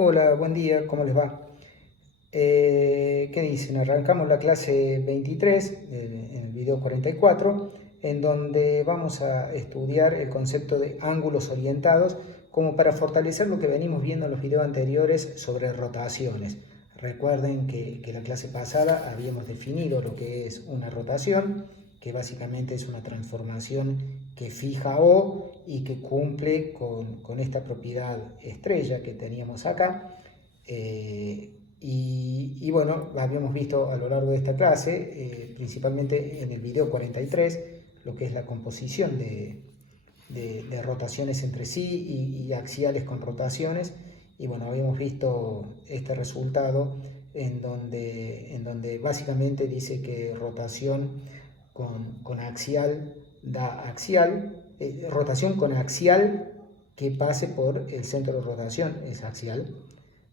Hola, buen día, ¿cómo les va? ¿Qué dicen? Arrancamos la clase 23, en el video 44, en donde vamos a estudiar el concepto de ángulos orientados como para fortalecer lo que venimos viendo en los videos anteriores sobre rotaciones. Recuerden que la clase pasada habíamos definido lo que es una rotación, que básicamente es una transformación que fija O y que cumple con esta propiedad estrella que teníamos acá. Y bueno, habíamos visto a lo largo de esta clase, principalmente en el video 43, lo que es la composición de rotaciones entre sí y axiales con rotaciones. Y bueno, habíamos visto este resultado en donde básicamente dice que rotación con axial da axial, rotación con axial que pase por el centro de rotación es axial.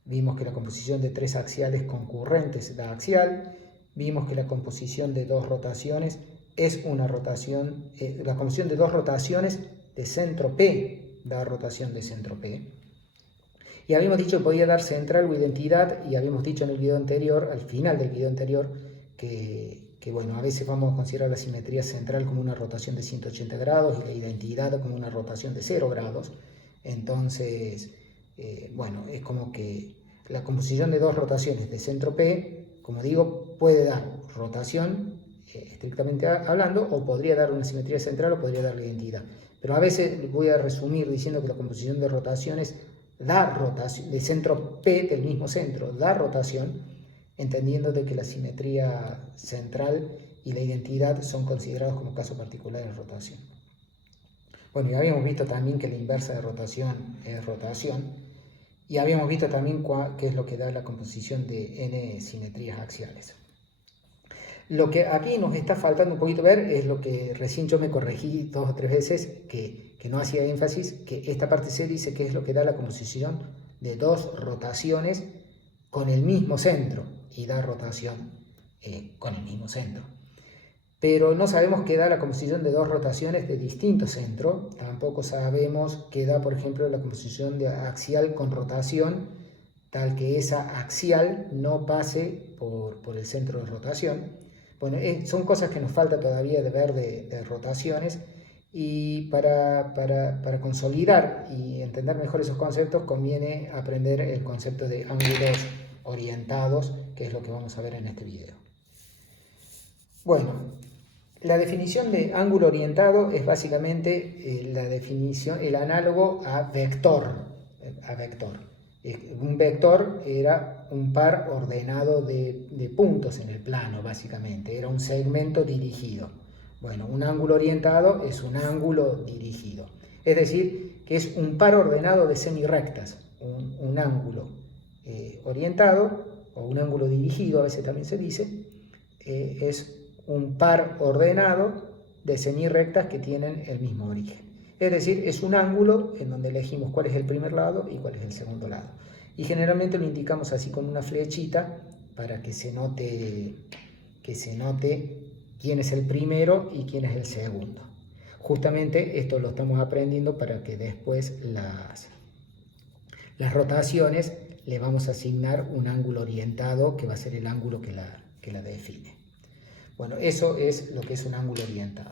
Vimos que la composición de tres axiales concurrentes da axial. Vimos que la composición de dos rotaciones es una rotación, la composición de dos rotaciones de centro P da rotación de centro P. Y habíamos dicho que podía dar central o identidad, y habíamos dicho en el video anterior, al final del video anterior, que bueno, a veces vamos a considerar la simetría central como una rotación de 180 grados y la identidad como una rotación de 0 grados. Entonces, bueno, es como que la composición de dos rotaciones de centro P, como digo, puede dar rotación, estrictamente hablando, o podría dar una simetría central o podría dar la identidad. Pero a veces voy a resumir diciendo que la composición de rotaciones da rotación, de centro P, del mismo centro, da rotación, entendiendo de que la simetría central y la identidad son considerados como casos particulares de rotación. Bueno, y habíamos visto también que la inversa de rotación es rotación, y habíamos visto también qué es lo que da la composición de n simetrías axiales. Lo que aquí nos está faltando un poquito ver es lo que recién yo me corregí 2 o 3 veces, que no hacía énfasis, que esta parte C dice que es lo que da la composición de dos rotaciones con el mismo centro, y da rotación con el mismo centro. Pero no sabemos qué da la composición de dos rotaciones de distinto centro, tampoco sabemos qué da, por ejemplo, la composición de axial con rotación, tal que esa axial no pase por el centro de rotación. Bueno, son cosas que nos falta todavía de ver de rotaciones, y para consolidar y entender mejor esos conceptos conviene aprender el concepto de ángulos orientados, que es lo que vamos a ver en este video. Bueno, la definición de ángulo orientado es básicamente la definición, el análogo a vector. Un vector era un par ordenado de puntos en el plano, básicamente, era un segmento dirigido. Bueno, un ángulo orientado es un ángulo dirigido, es decir, que es un par ordenado de semirrectas. Un ángulo orientado, o un ángulo dirigido, a veces también se dice, es un par ordenado de semirrectas que tienen el mismo origen. Es decir, es un ángulo en donde elegimos cuál es el primer lado y cuál es el segundo lado. Y generalmente lo indicamos así con una flechita para que se note quién es el primero y quién es el segundo. Justamente esto lo estamos aprendiendo para que después las rotaciones le vamos a asignar un ángulo orientado que va a ser el ángulo que la define. Bueno, eso es lo que es un ángulo orientado.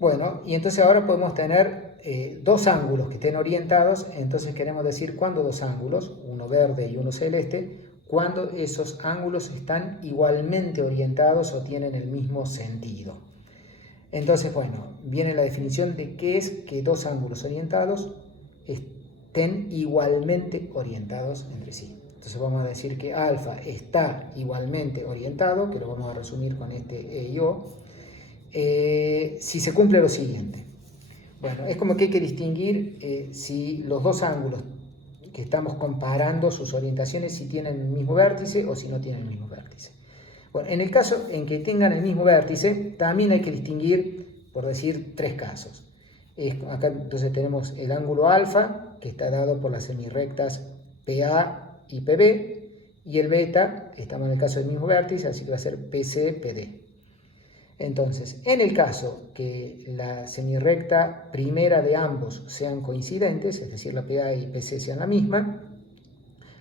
Bueno, y entonces ahora podemos tener dos ángulos que estén orientados. Entonces queremos decir cuando dos ángulos, uno verde y uno celeste, cuando esos ángulos están igualmente orientados o tienen el mismo sentido. Entonces, bueno, viene la definición de qué es que dos ángulos orientados estén igualmente orientados entre sí. Entonces vamos a decir que alfa está igualmente orientado, que lo vamos a resumir con este E y O, si se cumple lo siguiente. Bueno, es como que hay que distinguir si los dos ángulos que estamos comparando sus orientaciones, si tienen el mismo vértice o si no tienen el mismo vértice. Bueno, en el caso en que tengan el mismo vértice, también hay que distinguir, por decir, tres casos. Acá entonces tenemos el ángulo alfa, que está dado por las semirrectas PA y PB, y el beta, estamos en el caso del mismo vértice, así que va a ser PC, PD. Entonces, en el caso que la semirrecta primera de ambos sean coincidentes, es decir, la PA y PC sean la misma,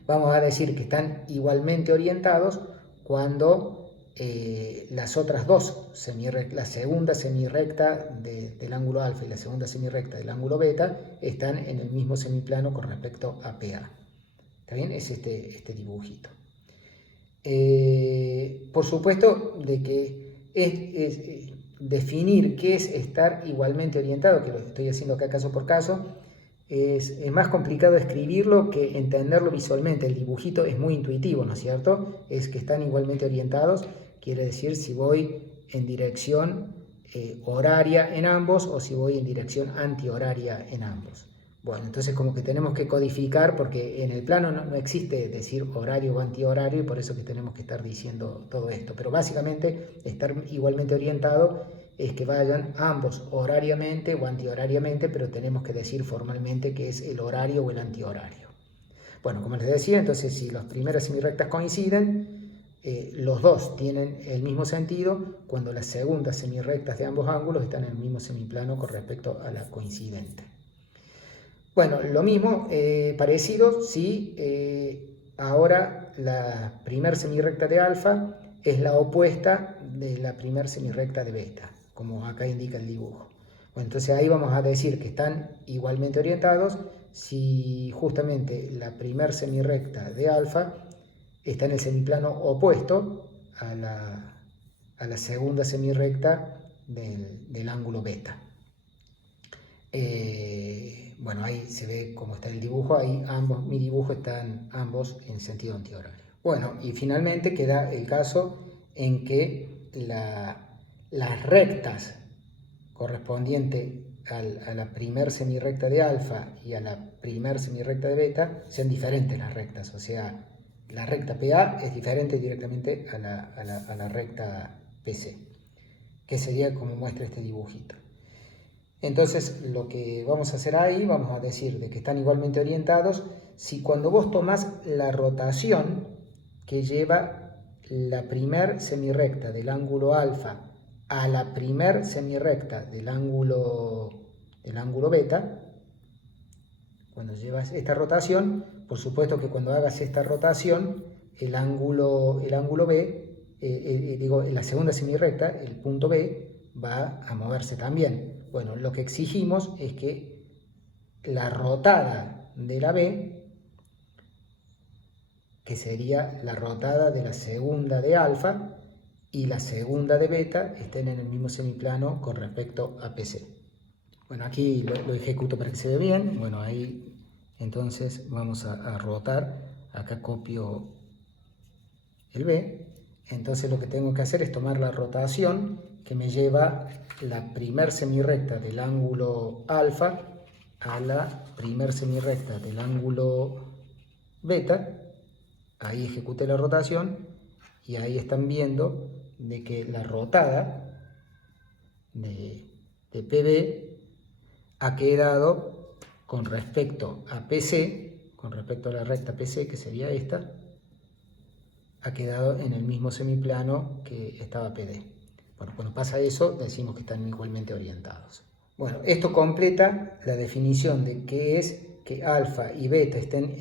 vamos a decir que están igualmente orientados cuando las otras dos semirrectas, la segunda semirrecta del ángulo alfa y la segunda semirrecta del ángulo beta, están en el mismo semiplano con respecto a PA. ¿Está bien? Es este dibujito. Por supuesto de que es definir qué es estar igualmente orientado, que lo estoy haciendo acá caso por caso, es más complicado escribirlo que entenderlo visualmente. El dibujito es muy intuitivo, ¿no es cierto? Es que están igualmente orientados, quiere decir si voy en dirección horaria en ambos o si voy en dirección antihoraria en ambos. Bueno, entonces como que tenemos que codificar, porque en el plano no existe decir horario o antihorario, y por eso que tenemos que estar diciendo todo esto. Pero básicamente estar igualmente orientado es que vayan ambos horariamente o antihorariamente, pero tenemos que decir formalmente que es el horario o el antihorario. Bueno, como les decía, entonces si las primeras semirrectas coinciden, los dos tienen el mismo sentido cuando las segundas semirrectas de ambos ángulos están en el mismo semiplano con respecto a la coincidente. Bueno, lo mismo, parecido, si ahora la primer semirrecta de alfa es la opuesta de la primer semirrecta de beta, como acá indica el dibujo. Bueno, entonces ahí vamos a decir que están igualmente orientados si justamente la primer semirrecta de alfa está en el semiplano opuesto a la segunda semirrecta del ángulo beta. Bueno, ahí se ve cómo está el dibujo, ahí mi dibujo están ambos en sentido antihorario. Bueno, y finalmente queda el caso en que las rectas correspondientes a la primer semirrecta de alfa y a la primer semirrecta de beta sean diferentes las rectas, o sea, la recta PA es diferente directamente a la recta PC, que sería como muestra este dibujito. Entonces lo que vamos a hacer ahí, vamos a decir de que están igualmente orientados si cuando vos tomás la rotación que lleva la primer semirrecta del ángulo alfa a la primer semirrecta del ángulo beta, cuando llevas esta rotación, por supuesto que cuando hagas esta rotación, el ángulo B, digo, la segunda semirrecta, el punto B, va a moverse también. Bueno, lo que exigimos es que la rotada de la B, que sería la rotada de la segunda de alfa y la segunda de beta, estén en el mismo semiplano con respecto a PC. Bueno, aquí lo ejecuto para que se vea bien. Bueno, ahí entonces vamos a rotar. Acá copio el B. Entonces lo que tengo que hacer es tomar la rotación que me lleva la primer semirrecta del ángulo alfa a la primer semirrecta del ángulo beta. Ahí ejecuté la rotación y ahí están viendo de que la rotada de PB ha quedado con respecto a PC, con respecto a la recta PC, que sería esta, ha quedado en el mismo semiplano que estaba PD. Bueno, cuando pasa eso, decimos que están igualmente orientados. Bueno, esto completa la definición de qué es que alfa y beta estén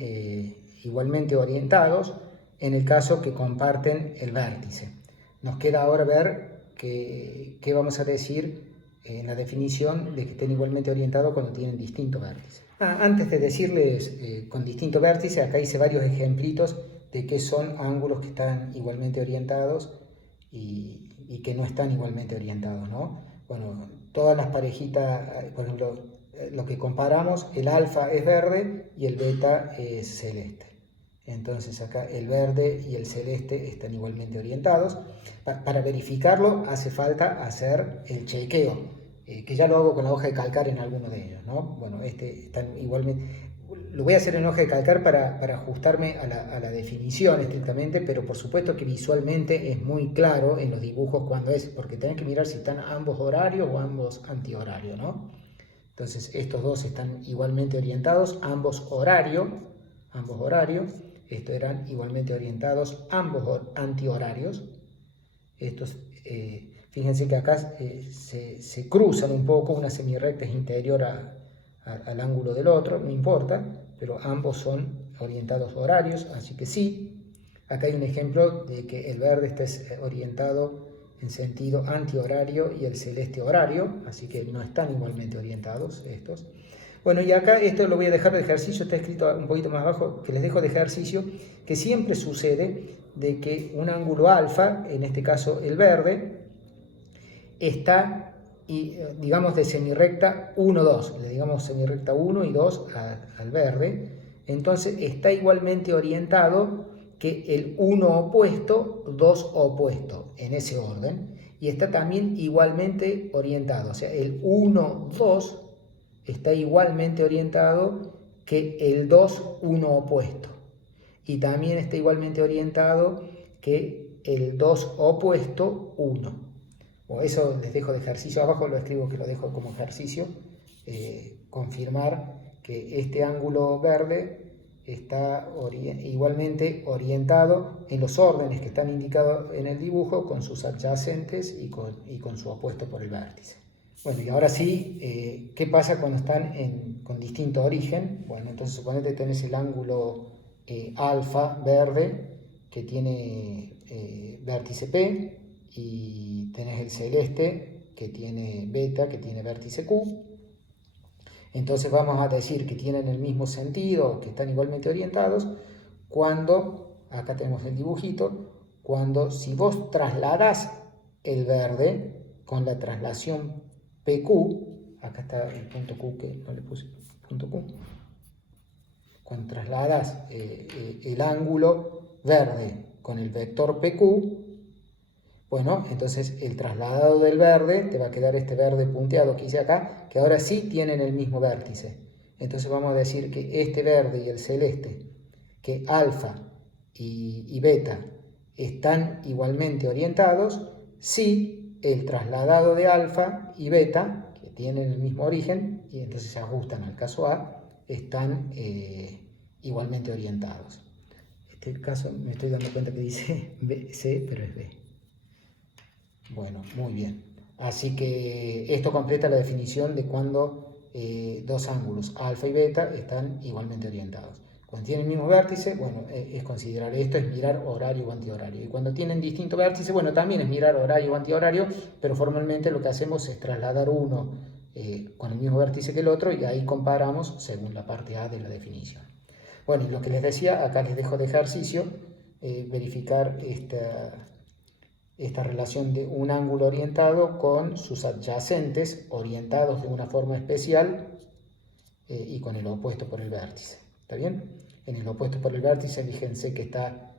igualmente orientados en el caso que comparten el vértice. Nos queda ahora ver qué vamos a decir en la definición de que estén igualmente orientados cuando tienen distinto vértice. Antes de decirles con distinto vértice, acá hice varios ejemplitos de qué son ángulos que están igualmente orientados y que no están igualmente orientados, ¿no? Bueno, todas las parejitas, por ejemplo, lo que comparamos, el alfa es verde y el beta es celeste. Entonces acá el verde y el celeste están igualmente orientados. Para verificarlo hace falta hacer el chequeo, que ya lo hago con la hoja de calcar en alguno de ellos, ¿no? Bueno, están igualmente... Lo voy a hacer en hoja de calcar para ajustarme a la definición estrictamente, pero por supuesto que visualmente es muy claro en los dibujos cuando es, porque tenés que mirar si están ambos horarios o ambos antihorarios, ¿no? Entonces estos dos están igualmente orientados, ambos horarios, estos eran igualmente orientados, ambos antihorarios. Estos, fíjense que acá se cruzan un poco, una semirrecta es interior al ángulo del otro, no importa, pero ambos son orientados horarios, así que sí. Acá hay un ejemplo de que el verde está orientado en sentido antihorario y el celeste horario, así que no están igualmente orientados estos. Bueno, y acá esto lo voy a dejar de ejercicio, está escrito un poquito más abajo, que les dejo de ejercicio, que siempre sucede de que un ángulo alfa, en este caso el verde, está, digamos, de semirrecta 1, 2, le digamos semirrecta 1 y 2 al verde, entonces está igualmente orientado que el 1 opuesto, 2 opuesto, en ese orden, y está también igualmente orientado, o sea, el 1, 2 está igualmente orientado que el 2, 1 opuesto, y también está igualmente orientado que el 2 opuesto, 1. O eso les dejo de ejercicio, abajo lo escribo que lo dejo como ejercicio, confirmar que este ángulo verde está igualmente orientado en los órdenes que están indicados en el dibujo con sus adyacentes y con su opuesto por el vértice. Bueno, y ahora sí, ¿qué pasa cuando están con distinto origen? Bueno, entonces suponete que tenés el ángulo alfa verde que tiene vértice P, y tenés el celeste que tiene beta, que tiene vértice Q. Entonces vamos a decir que tienen el mismo sentido, que están igualmente orientados, cuando, acá tenemos el dibujito, cuando si vos trasladás el verde con la traslación PQ, acá está el punto Q que no le puse punto Q, cuando trasladas el ángulo verde con el vector PQ, bueno, entonces el trasladado del verde, te va a quedar este verde punteado que hice acá, que ahora sí tienen el mismo vértice. Entonces vamos a decir que este verde y el celeste, que alfa y beta están igualmente orientados, si el trasladado de alfa y beta, que tienen el mismo origen, y entonces se ajustan al caso A, están igualmente orientados. Este caso me estoy dando cuenta que dice C, pero es B. Bueno, muy bien. Así que esto completa la definición de cuando dos ángulos, alfa y beta, están igualmente orientados. Cuando tienen el mismo vértice, bueno, es considerar esto, es mirar horario o antihorario. Y cuando tienen distinto vértice, bueno, también es mirar horario o antihorario, pero formalmente lo que hacemos es trasladar uno con el mismo vértice que el otro y ahí comparamos según la parte A de la definición. Bueno, y lo que les decía, acá les dejo de ejercicio, verificar esta relación de un ángulo orientado con sus adyacentes orientados de una forma especial y con el opuesto por el vértice. ¿Está bien? En el opuesto por el vértice, fíjense que está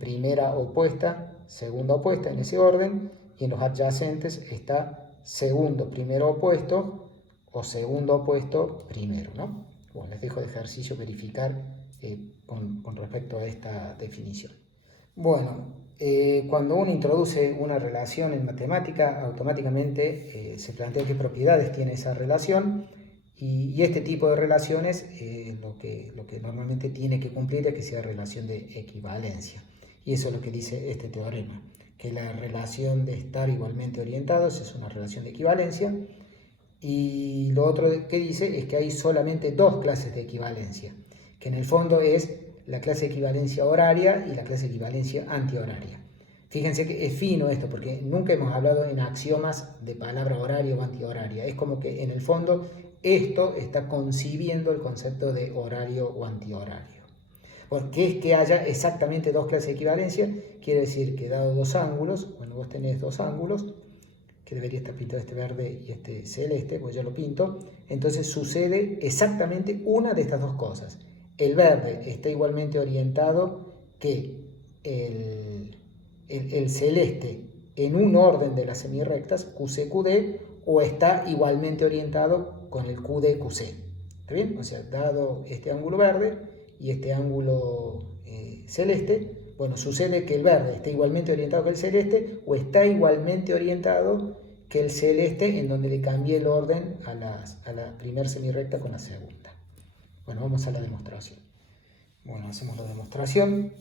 primera opuesta, segunda opuesta en ese orden, y en los adyacentes está segundo, primero opuesto o segundo opuesto, primero, ¿no? Bueno, les dejo de ejercicio verificar con respecto a esta definición. Bueno, cuando uno introduce una relación en matemática, automáticamente se plantea qué propiedades tiene esa relación y este tipo de relaciones lo que normalmente tiene que cumplir es que sea relación de equivalencia. Y eso es lo que dice este teorema, que la relación de estar igualmente orientados es una relación de equivalencia. Y lo otro que dice es que hay solamente dos clases de equivalencia, que en el fondo es la clase de equivalencia horaria y la clase de equivalencia antihoraria. Fíjense que es fino esto, porque nunca hemos hablado en axiomas de palabra horaria o antihoraria. Es como que en el fondo esto está concibiendo el concepto de horario o antihorario. Bueno, ¿qué es que haya exactamente dos clases de equivalencia? Quiere decir que dado dos ángulos, bueno, vos tenés dos ángulos, que debería estar pintado este verde y este celeste, pues yo lo pinto, entonces sucede exactamente una de estas dos cosas. El verde está igualmente orientado que el celeste en un orden de las semirrectas, QC, QD, o está igualmente orientado con el QD, QC. ¿Está bien? O sea, dado este ángulo verde y este ángulo celeste, bueno, sucede que el verde está igualmente orientado que el celeste o está igualmente orientado que el celeste en donde le cambié el orden a la primera semirrecta con la segunda. Bueno, vamos a la demostración. Bueno, hacemos la demostración.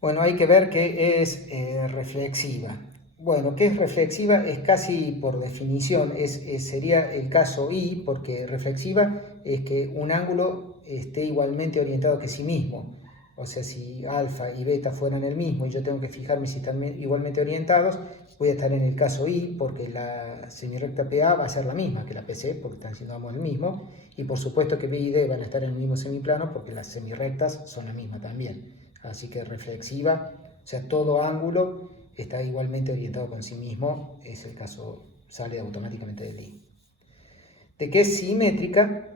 Bueno, hay que ver que es reflexiva. Bueno, ¿qué es reflexiva? Es casi por definición, sería el caso I, porque reflexiva es que un ángulo esté igualmente orientado que sí mismo. O sea, si alfa y beta fueran el mismo y yo tengo que fijarme si están igualmente orientados, voy a estar en el caso I, porque la semirrecta PA va a ser la misma que la PC, porque están siendo ambos el mismo, y por supuesto que B y D van a estar en el mismo semiplano, porque las semirrectas son la misma también. Así que reflexiva, o sea, todo ángulo está igualmente orientado con sí mismo, es el caso, sale automáticamente del I. ¿De qué es simétrica?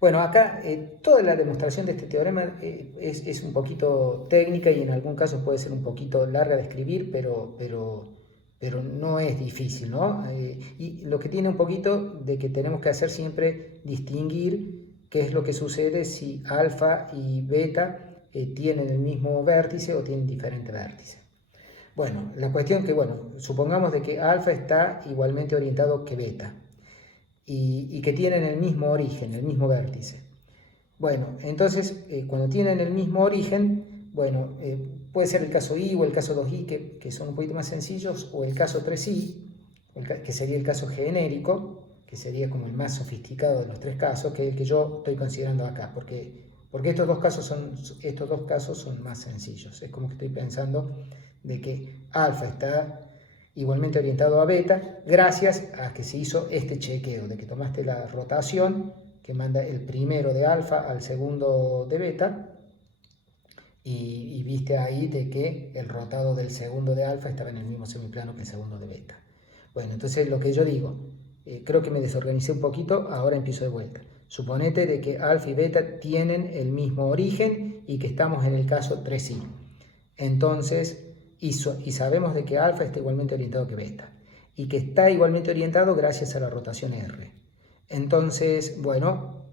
Bueno, acá toda la demostración de este teorema es un poquito técnica y en algún caso puede ser un poquito larga de escribir, pero no es difícil, ¿no? Y lo que tiene un poquito de que tenemos que hacer siempre distinguir qué es lo que sucede si alfa y beta tienen el mismo vértice o tienen diferente vértice. Bueno, la cuestión que, bueno, supongamos de que alfa está igualmente orientado que beta. Y que tienen el mismo origen, el mismo vértice. Bueno, entonces cuando tienen el mismo origen, bueno, puede ser el caso I o el caso 2i que son un poquito más sencillos, o el caso 3i, que sería el caso genérico, que sería como el más sofisticado de los tres casos, que es el que yo estoy considerando acá, porque estos dos casos son más sencillos. Es como que estoy pensando de que alfa está igualmente orientado a beta, gracias a que se hizo este chequeo, de que tomaste la rotación que manda el primero de alfa al segundo de beta, y viste ahí de que el rotado del segundo de alfa estaba en el mismo semiplano que el segundo de beta. Bueno, entonces lo que yo digo, creo que me desorganicé un poquito, ahora empiezo de vuelta. Suponete de que alfa y beta tienen el mismo origen y que estamos en el caso 3i. Entonces, y sabemos de que alfa está igualmente orientado que beta, y que está igualmente orientado gracias a la rotación R. Entonces, bueno,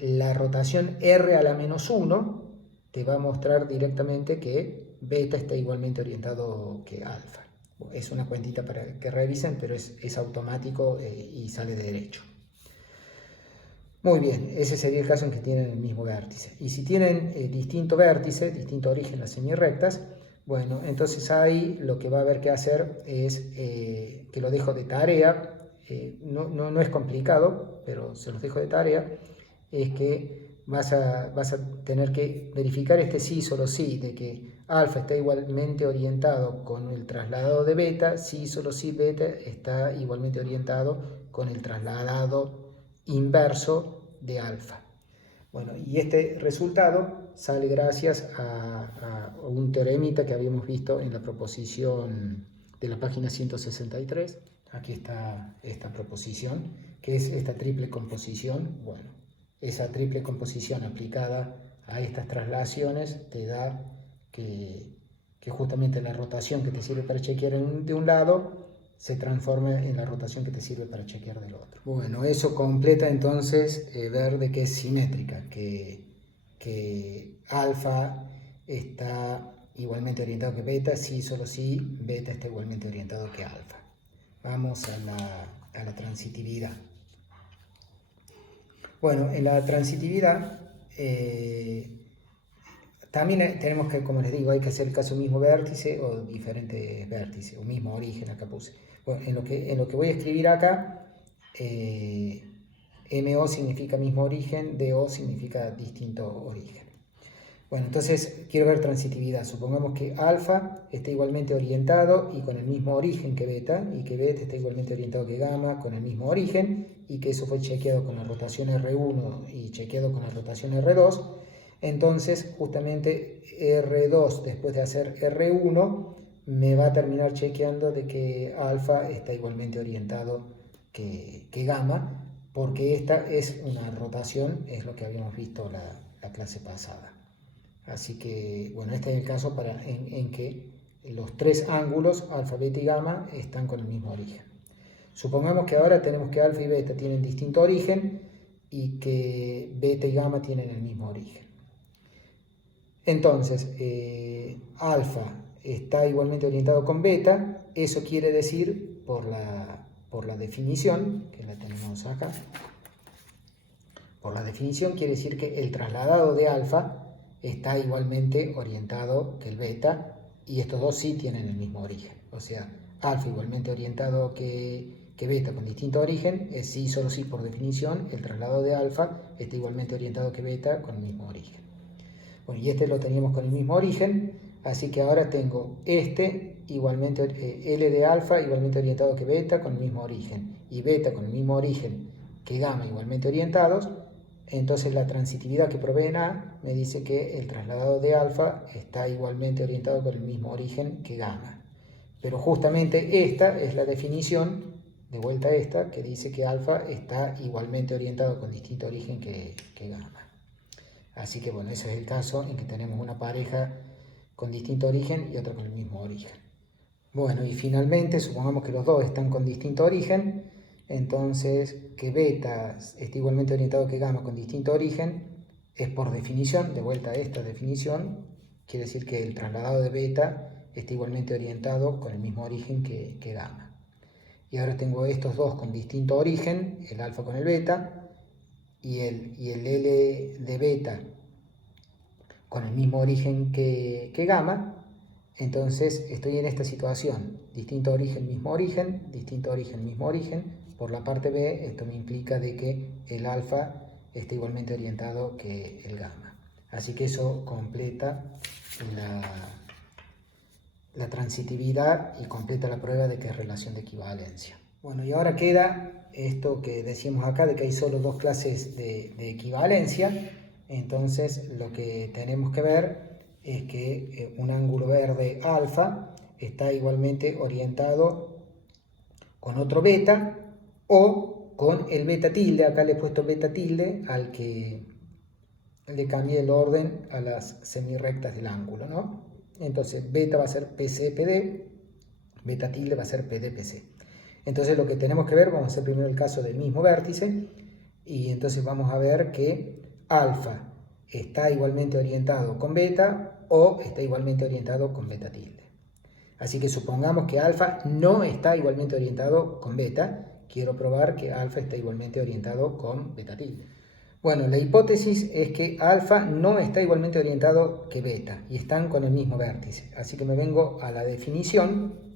la rotación R a la menos 1 te va a mostrar directamente que beta está igualmente orientado que alfa. Es una cuentita para que revisen, pero es automático y sale de derecho. Muy bien, ese sería el caso en que tienen el mismo vértice. Y si tienen distinto vértice, distinto origen las semirrectas, bueno, entonces ahí lo que va a haber que hacer es, que lo dejo de tarea, no es complicado, pero se los dejo de tarea, es que vas a tener que verificar este sí, solo sí, de que alfa está igualmente orientado con el trasladado de beta, sí, solo sí, beta está igualmente orientado con el trasladado inverso de alfa. Bueno, y este resultado sale gracias a un teoremita que habíamos visto en la proposición de la página 163. Aquí está esta proposición, que es esta triple composición. Bueno, esa triple composición aplicada a estas traslaciones te da que justamente la rotación que te sirve para chequear de un lado se transforma en la rotación que te sirve para chequear del otro. Bueno, eso completa entonces ver de que es simétrica, que alfa está igualmente orientado que beta, sí, solo sí, beta está igualmente orientado que alfa. Vamos a la transitividad. Bueno, en la transitividad también tenemos que, como les digo, hay que hacer el caso mismo vértice o diferentes vértices, o mismo origen, acá puse. Bueno, en lo que voy a escribir acá, MO significa mismo origen, DO significa distinto origen. Bueno, entonces quiero ver transitividad. Supongamos que alfa está igualmente orientado y con el mismo origen que beta, y que beta está igualmente orientado que gamma con el mismo origen, y que eso fue chequeado con la rotación R1 y chequeado con la rotación R2. Entonces, justamente R2, después de hacer R1, me va a terminar chequeando de que alfa está igualmente orientado que gamma, porque esta es una rotación, es lo que habíamos visto la clase pasada. Así que, bueno, este es el caso en que los tres ángulos, alfa, beta y gamma, están con el mismo origen. Supongamos que ahora tenemos que alfa y beta tienen distinto origen y que beta y gamma tienen el mismo origen. Entonces, alfa está igualmente orientado con beta, eso quiere decir, por la definición, que la tenemos acá, por la definición quiere decir que el trasladado de alfa está igualmente orientado que el beta, y estos dos sí tienen el mismo origen. O sea, alfa igualmente orientado que que beta con distinto origen es sí, solo sí, por definición, el traslado de alfa está igualmente orientado que beta con el mismo origen. Bueno, y este lo teníamos con el mismo origen, así que ahora tengo este igualmente, L de alfa igualmente orientado que beta con el mismo origen, y beta con el mismo origen que gamma igualmente orientados. Entonces la transitividad que provee en A me dice que el trasladado de alfa está igualmente orientado con el mismo origen que gamma. Pero justamente esta es la definición, de vuelta a esta, que dice que alfa está igualmente orientado con distinto origen que gamma. Así que bueno, ese es el caso en que tenemos una pareja con distinto origen y otra con el mismo origen. Bueno, y finalmente, supongamos que los dos están con distinto origen, entonces que beta esté igualmente orientado que gamma con distinto origen, es por definición, de vuelta a esta definición, quiere decir que el trasladado de beta está igualmente orientado con el mismo origen que gamma. Y ahora tengo estos dos con distinto origen, el alfa con el beta, y el L de beta con el mismo origen que gamma. Entonces estoy en esta situación, distinto origen, mismo origen, distinto origen, mismo origen. Por la parte B, esto me implica de que el alfa está igualmente orientado que el gamma. Así que eso completa la transitividad y completa la prueba de que es relación de equivalencia. Bueno, y ahora queda esto que decíamos acá, de que hay solo dos clases de equivalencia. Entonces lo que tenemos que ver es que un ángulo verde alfa está igualmente orientado con otro beta o con el beta tilde. Acá le he puesto beta tilde al que le cambié el orden a las semirrectas del ángulo, ¿no? Entonces beta va a ser PC-PD, beta tilde va a ser PD-PC. Entonces lo que tenemos que ver, vamos a hacer primero el caso del mismo vértice, y entonces vamos a ver que alfa está igualmente orientado con beta o está igualmente orientado con beta tilde. Así que supongamos que alfa no está igualmente orientado con beta, quiero probar que alfa está igualmente orientado con beta tilde. Bueno, la hipótesis es que alfa no está igualmente orientado que beta y están con el mismo vértice. Así que me vengo a la definición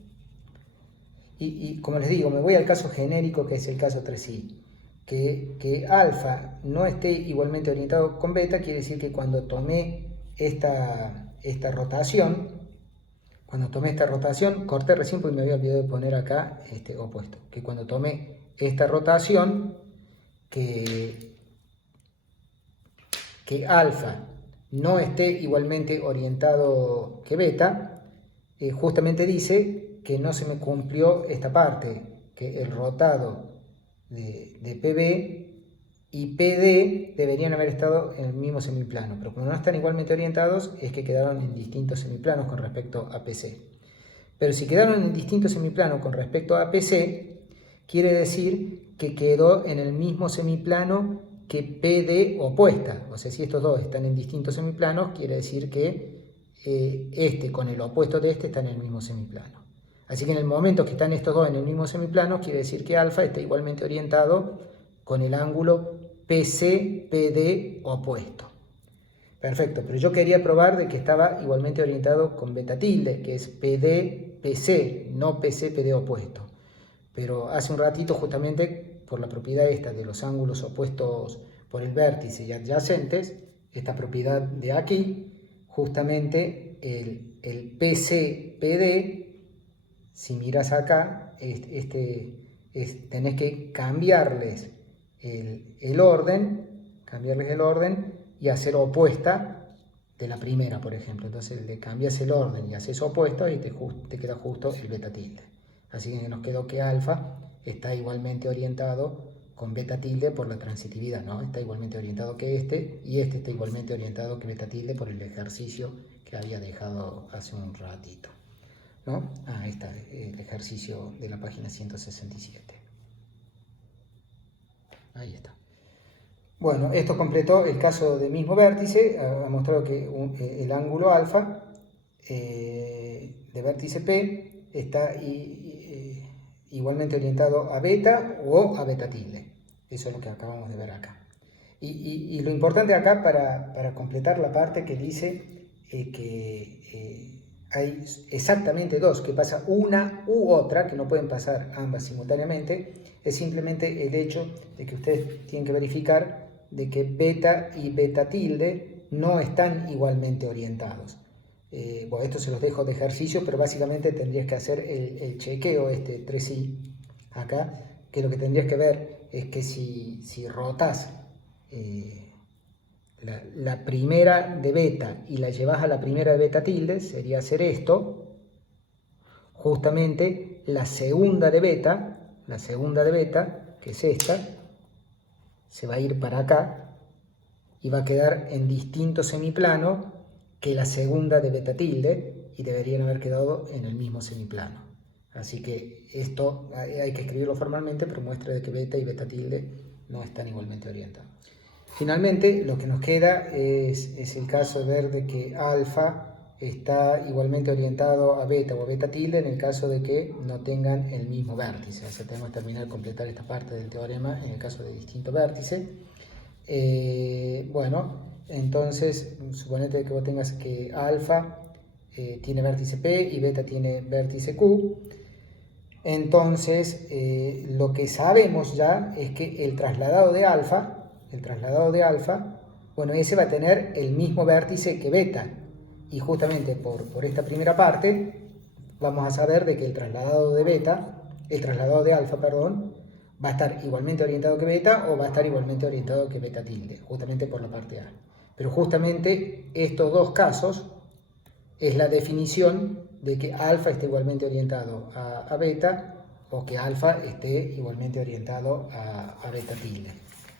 y como les digo, me voy al caso genérico que es el caso 3i. Que alfa no esté igualmente orientado con beta quiere decir que cuando tomé esta rotación, corté recién porque me había olvidado de poner acá este opuesto, que cuando tomé esta rotación, que alfa no esté igualmente orientado que beta, justamente dice que no se me cumplió esta parte, que el rotado de PB y PD deberían haber estado en el mismo semiplano, pero como no están igualmente orientados, es que quedaron en distintos semiplanos con respecto a PC. Pero si quedaron en distintos semiplanos con respecto a PC, quiere decir que quedó en el mismo semiplano que PD opuesta. O sea, si estos dos están en distintos semiplanos, quiere decir que este con el opuesto de este están en el mismo semiplano. Así que en el momento que están estos dos en el mismo semiplano, quiere decir que alfa está igualmente orientado con el ángulo PC-PD opuesto. Perfecto, pero yo quería probar de que estaba igualmente orientado con beta tilde, que es PD-PC, no PC-PD opuesto. Pero hace un ratito, justamente por la propiedad esta de los ángulos opuestos por el vértice y adyacentes, esta propiedad de aquí, justamente el PC-PD, si miras acá, tenés que cambiarles el orden y hacer opuesta de la primera, por ejemplo. Entonces le cambias el orden y haces opuesto y te queda justo el beta tilde. Así que nos quedó que alfa está igualmente orientado con beta tilde por la transitividad, ¿no? Está igualmente orientado que y este está igualmente orientado que beta tilde por el ejercicio que había dejado hace un ratito, ¿no? Ahí está el ejercicio de la página 167. Ahí está. Bueno, esto completó el caso del mismo vértice, ha mostrado que el ángulo alfa de vértice P está igualmente orientado a beta o a beta tilde. Eso es lo que acabamos de ver acá. Y lo importante acá para completar la parte que dice que hay exactamente dos, que pasa una u otra, que no pueden pasar ambas simultáneamente, es simplemente el hecho de que ustedes tienen que verificar de que beta y beta tilde no están igualmente orientados. Bueno, esto se los dejo de ejercicio, pero básicamente tendrías que hacer el chequeo, este 3i, acá, que lo que tendrías que ver es que si rotas la primera de beta y la llevas a la primera de beta tilde, sería hacer esto. Justamente la segunda de beta, que es esta, se va a ir para acá y va a quedar en distinto semiplano que la segunda de beta tilde, y deberían haber quedado en el mismo semiplano. Así que esto hay que escribirlo formalmente, pero muestra de que beta y beta tilde no están igualmente orientados. Finalmente, lo que nos queda es el caso de ver de que alfa está igualmente orientado a beta o a beta tilde en el caso de que no tengan el mismo vértice. O sea, tenemos que terminar de completar esta parte del teorema en el caso de distinto vértice. Bueno, entonces, suponete que vos tengas que alfa tiene vértice P y beta tiene vértice Q. Entonces, lo que sabemos ya es que el trasladado de alfa, bueno, ese va a tener el mismo vértice que beta. Y justamente por esta primera parte, vamos a saber de que el trasladado de alfa, perdón, va a estar igualmente orientado que beta o va a estar igualmente orientado que beta tilde, justamente por la parte A. Pero justamente estos dos casos es la definición de que alfa esté igualmente orientado a beta o que alfa esté igualmente orientado a beta tilde.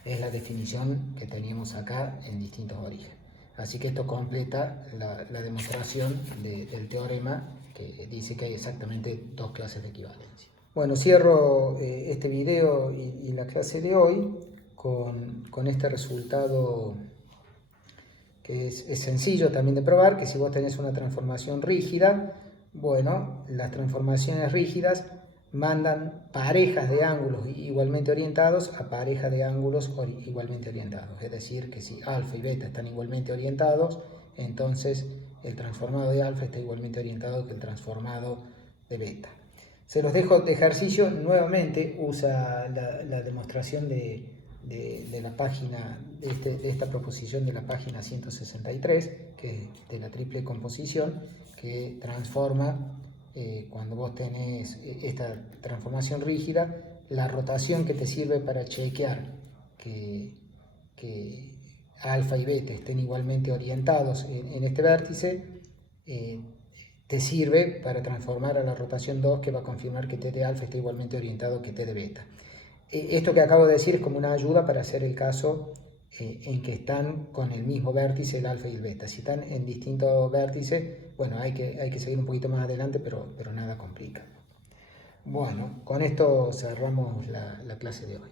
Es la definición que teníamos acá en distintos orígenes. Así que esto completa la demostración del teorema que dice que hay exactamente dos clases de equivalencia. Bueno, cierro este video y la clase de hoy con este resultado que es sencillo también de probar, que si vos tenés una transformación rígida, bueno, las transformaciones rígidas mandan parejas de ángulos igualmente orientados a parejas de ángulos igualmente orientados. Es decir, que si alfa y beta están igualmente orientados, entonces el transformado de alfa está igualmente orientado que el transformado de beta. Se los dejo de ejercicio. Nuevamente usa la demostración de la página, de esta proposición de la página 163, que es de la triple composición, que transforma, cuando vos tenés esta transformación rígida, la rotación que te sirve para chequear que alfa y beta estén igualmente orientados en este vértice, te sirve para transformar a la rotación 2, que va a confirmar que t de alfa está igualmente orientado que t de beta. Esto que acabo de decir es como una ayuda para hacer el caso en que están con el mismo vértice el alfa y el beta. Si están en distintos vértices, bueno, hay que seguir un poquito más adelante, pero nada complica. Bueno, con esto cerramos la clase de hoy.